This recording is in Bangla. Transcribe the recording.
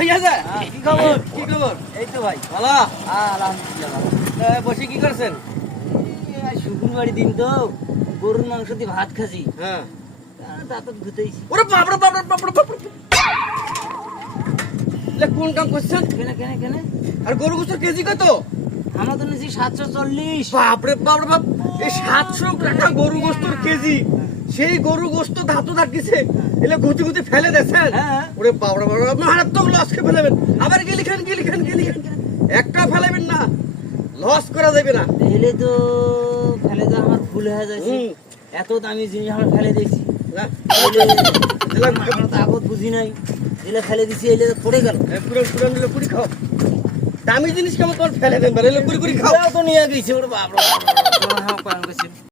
ভাইয়া যে কি খবর কি খবর? এই তো ভাই। ভালো? আলহামদুলিল্লাহ। বসে কি করছেন? শুক্রবারের দিন তো গরুর মাংস দিয়ে ভাত খাসি। হ্যাঁ। দাঁত ধুতেইছি। ওরে বাপরে বাপরে বাপরে বাপরে, কোন কাম করছেন? কেনে কেনে কেনে আর গরু গোস্তের কেজি কত? আমরা তো নিয়েছি 740। বাপরে বাপরে বাপ, এই 700 টাকা গরু গোস্তের কেজি, সেই গরু গোস্ত ধাতু থাকিছে এলে গুতি গুতি ফেলে দেছেন? হ্যাঁ। ওরে বাপরে বাপরে, মারাত্মক লস খেয়ে ফেলাবেন। আবার গেলি খান একটা ফেলাবেন না, লস করা যাবে না। এলে তো ফেলে তো আমার ভুল হয়ে যাচ্ছে। হুম। এত দামি জিনিস আমরা ফেলে দিয়েছি। না, আমরা তো আগত বুঝি নাই। এলে ফেলে দিছি, এলে তো পড়ে গেল। পুরো পুরো নিলে পুরি খাও, দামি জিনিস কেমন তোমার ফেলে দেন, এলে পুরি পুরি খাও। তো নিয়ে গেছি ওর বাপ রে বাপ।